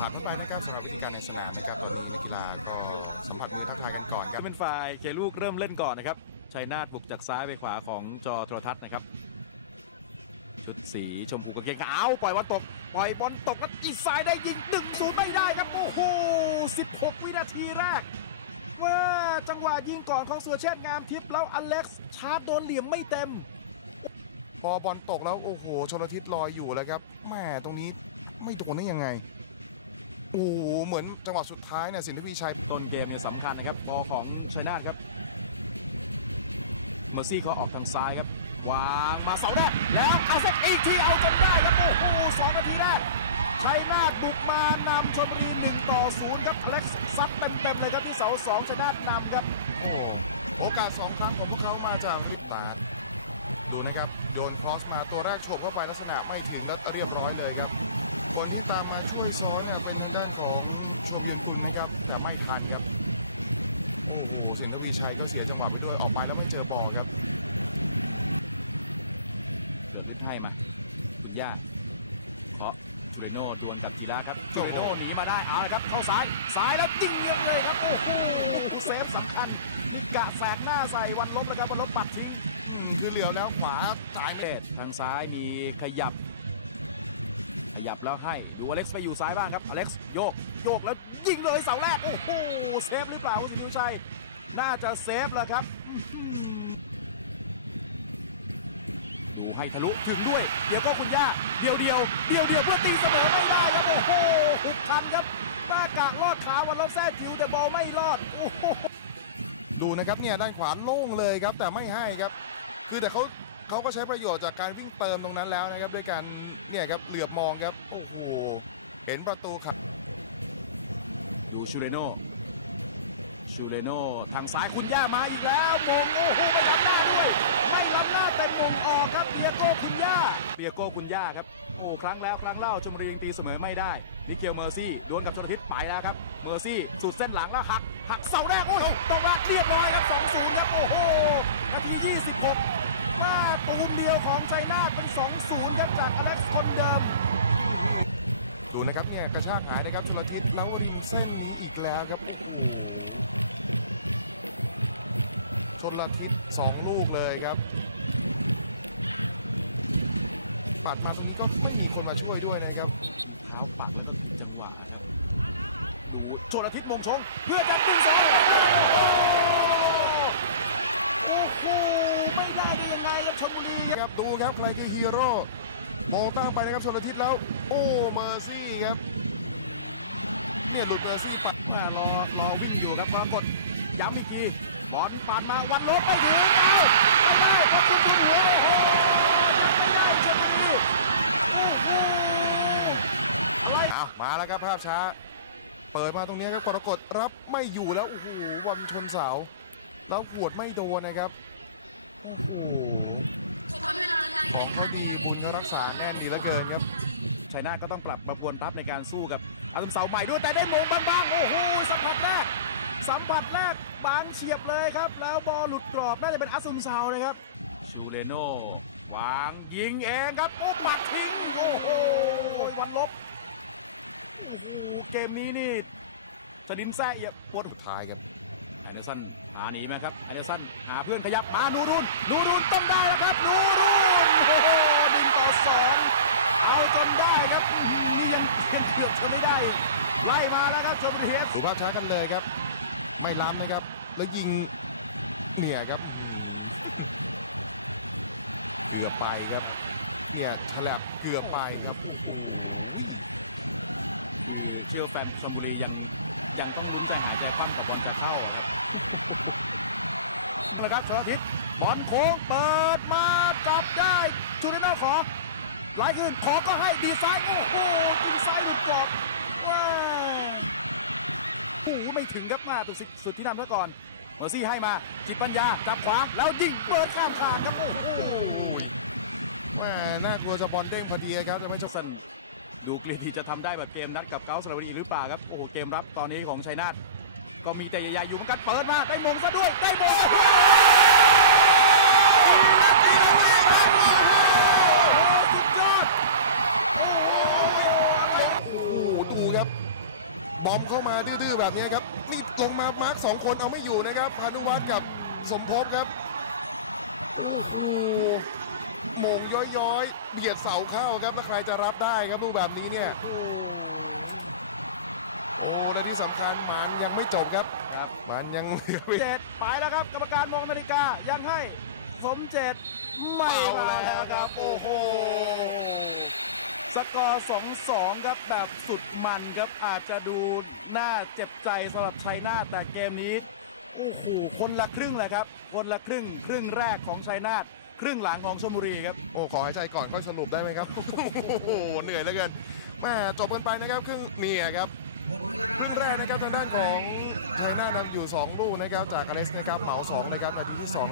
ผ่านพ้นไปนะครับสำหรับวิธีการในสนามนะครับ ตอนนี้นักกีฬาก็สัมผัสมือทักทายกันก่อนครับจะเป็นฝ่ายเคลูกเริ่มเล่นก่อนนะครับชัยนาทบุกจากซ้ายไปขวาของจอโทรทัศน์นะครับ ชุดสีชมพูกางเกงขาวปล่อยบอลตก ปล่อยบอลตกแล้วอีกซ้ายได้ยิง1นึ่งศูนย์ไม่ได้ครับ โอ้โห 16 วินาทีแรกว่าจังหวะยิงก่อนของสุรเชษฐ์งามทิพย์แล้วอเล็กซ์ชาร์จโดนเหลี่ยมไม่เต็ม พอบอลตกแล้วโอ้โหชนทิศลอยอยู่แล้วครับแม่ตรงนี้ไม่โดนได้ยังไง โอ้โหเหมือนจังหวะสุดท้ายเนี่ยสินทวีชัยต้นเกมเนี่ยสำคัญนะครับบอลของชัยนาทครับเมอร์ซี่เขาออกทางซ้ายครับ วางมาเสาแรกแล้วเอาเซกอีกทีเอาจนได้ครับโอ้โหสองนาทีแรกชัยนาทบุกมานำชลบุรี1ต่อ0ครับอเล็กซ์ซัดเต็มๆเลยครับที่เสาสองชัยนาทนำครับ โอ้โอกาสสองครั้งของพวกเขามาจากริบตาร์ดดูนะครับ โยนครอสมาตัวแรกโฉบเข้าไปลักษณะไม่ถึงแล้วเรียบร้อยเลยครับ คนที่ตามมาช่วยซ้อนเนี่ยเป็นทางด้านของชวมยืนกุลนะครับ แต่ไม่ทันครับ โอ้โหสินทวีชัยก็เสียจังหวะไปด้วยออกไปแล้วไม่เจอบอลครับเลือกฤทธิ์ให้มา คุณย่าเคาะจูเรโน่ดวลกับจีระครับจูเรโน่หนีมาได้เอาละครับ เข้าซ้ายซ้ายแล้วยิงเยอะเลยครับ โอ้โหเซฟสำคัญนี่กะแสกหน้าใส่วันลบแล้วครับวันลบปัดทิ้งอืมคือเหลียวแล้วขวาจ่ายไม่เทศทางซ้ายมีขยับ ขยับแล้วให้ดูอเล็กซ์ไปอยู่ซ้ายบ้างครับอเล็กซ์โยกโยกแล้วยิงเลยเสาแรก โอ้โหเซฟหรือเปล่าคุณสิทธิชัย น่าจะเซฟแล้วครับ ดูให้ทะลุถึงด้วย เดี๋ยวก็คุณย่า เดียวเดียวเดียวเดียวเพื่อตีเสมอไม่ได้ครับ โอ้โหหุกทันครับป้ากะลอดขาวันลบแซ่จิวแต่บอลไม่รอดโอ้โหดูนะครับเนี่ยด้านขวาโล่งเลยครับ แต่ไม่ให้ครับ คือแต่เขา เขาก็ใช้ประโยชน์จากการวิ่งเติมตรงนั้นแล้วนะครับ ด้วยการเนี่ยครับเหลือบมองครับ โอ้โหเห็นประตูขัดดูชูเรโนชูเรโนทางซ้ายคุณย่ามาอีกแล้ว มงโอ้โหไม่ล้ำหน้าด้วย ไม่ล้ำหน้าแต่มงออกครับเปียโก้คุณย่าเปียโก้คุณย่าครับโอ้ครั้งแล้วครั้งเล่าชมรียังตีเสมอไม่ได้มิเกลเมอร์ซี่ดวลกับชนทิศไปแล้วครับเมอร์ซี่สุดเส้นหลังแล้วหักหักเสาแรกโอ้ยตรงมาเรียบร้อยครับ 2-0 ครับโอ้โหนาที 26 ว่าตูมเดียวของชัยนาทเป็น 2-0 ครับจากอเล็กซ์คนเดิม ดูนะครับเนี่ยกระชากหายนะครับชลทิศแล้วริมเส้นนี้อีกแล้วครับ โอ้โหชนละทิศสองลูกเลยครับ ปัดมาตรงนี้ก็ไม่มีคนมาช่วยด้วยนะครับ มีเท้าปักแล้วก็ผิดจังหวะครับ ดูโชนอาทิตย์มงชง เพื่อจะดึงสองไม่ได้ โอ้โหไม่ได้ได้ยังไงครับชนบุรีครับครับดูครับใครคือฮีโร่มองตั้งไปนะครับชนละทิศแล้ว โอ้เมอร์ซี่ครับเนี่ยหลุดเมอร์ซี่ไปว่ารอรอวิ่งอยู่ครับกรกฎย้ำอีกทีบอลปาดมาวันลบไปถึงเอาไม่ได้เพราะคุณทุนหัวโอ้โหยังไม่ได้ชนบุรีโอ้โหอะไรอ้าวมาแล้วครับภาพช้า เปิดมาตรงนี้ครับกรกฎรับไม่อยู่แล้วโอ้โหบอลชนเสา แล้วหวดไม่โดนนะครับโอ้โหของเขาดีบุญเขารักษาแน่นดีเหลือเกินครับชัยนาทก็ต้องปรับมาพวนรับในการสู้กับอาสมเสาใหม่ด้วยแต่ได้มงบางๆ โอ้โหสัมผัสแรกสัมผัสแรกบางเฉียบเลยครับ แล้วบอลหลุดกรอบน่าจะเป็นอาสมเสาเลยครับชูเลโนวางยิงเองครับโอ้ปัดทิ้งโอ้โหวันลบโอ้โหเกมนี้นี่สดินแซ่เอียบปวดสุดท้ายครับ แอนเดอร์สันหาหนีไหมครับแอนเดอร์สันหาเพื่อนขยับมานูรุนนูรุนต้องได้แล้วครับ นูรุนโอ้โหดึงต่อสองเอาจนได้ครับอื้อหือนี่ยังยังเกือบจะไม่ได้อีกไล่มาแล้วครับชมบุรีเอฟดูภาพช้ากันเลยครับ ไม่ล้ำนะครับ แล้วยิงเนี่ยครับอื้อหือเกือบไปครับ เนี่ยฉลับเกือบไปครับโอ้โหคือเชื่อแฟนชมบุรียัง ยังต้องลุ้นใจหายใจคว่ำกับบอลจะเข้าอะครับนี่แหละครับชลทิศบอลโค้งเปิดมาจับได้ชูเรโน่ขอไหลคืนขอก็ให้ดีไซน์โอ้โหกินไซด์หลุดกรอบว้าโอ้โหไม่ถึงครับมาตุกสุดที่นำซะก่อนเมอร์ซี่ให้มา จิตปัญญาจับขวาแล้วยิงเปิดข้ามคานครับโอ้โหว่าน่ากลัวจะบอลเด้งพอดีครับจะไม่ชจกสัน ดูกรีนที่จะทำได้แบบเกมนัดกับเกาสระบุรีหรือเปล่าครับโอ้โหเกมรับตอนนี้ของชัยนาทก็มีแต่ใหญ่ๆอยู่เหมือนกันเปิดมาได้มงซะด้วยได้มงซะด้วยโอ้โหสุดยอดโอ้โหอะไรโอ้โหดูครับบอมเข้ามาดื้อๆแบบนี้ครับ นี่ลงมามาร์คสองคนเอาไม่อยู่นะครับพานุวัฒน์กับสมภพครับ โอ้โห มงย้อยๆ เบียดเสาเข้าครับแล้วใครจะรับได้ครับลูกแบบนี้เนี่ย โอ้โอ้และที่สำคัญหมันยังไม่จบครับครับหมันยังเหลือไปเจ็ดไปแล้วครับ กรรมการมองนาฬิกายังให้สมเจ็ดไม่มาแล้วครับ โอ้โหสกอร์สองสองครับแบบสุดมันครับอาจจะดูน่าเจ็บใจสำหรับชัยนาทแต่เกมนี้ โอ้โหคนละครึ่งเลยครับ คนละครึ่งครึ่งแรกของชัยนาท ครึ่งหลังของชลบุรีครับ โอ้ขอหายใจก่อนค่อยสรุปได้ไหมครับ โอ้โหเหนื่อยเหลือเกินแม่จบกันไปนะครับ ครึ่งเนี่ยครับ ครึ่งแรกนะครับทางด้านของชัยนานำอยู่ 2 ลูกนะครับจากอเล็กซ์นะครับเหมา2นะครับนาทีที่2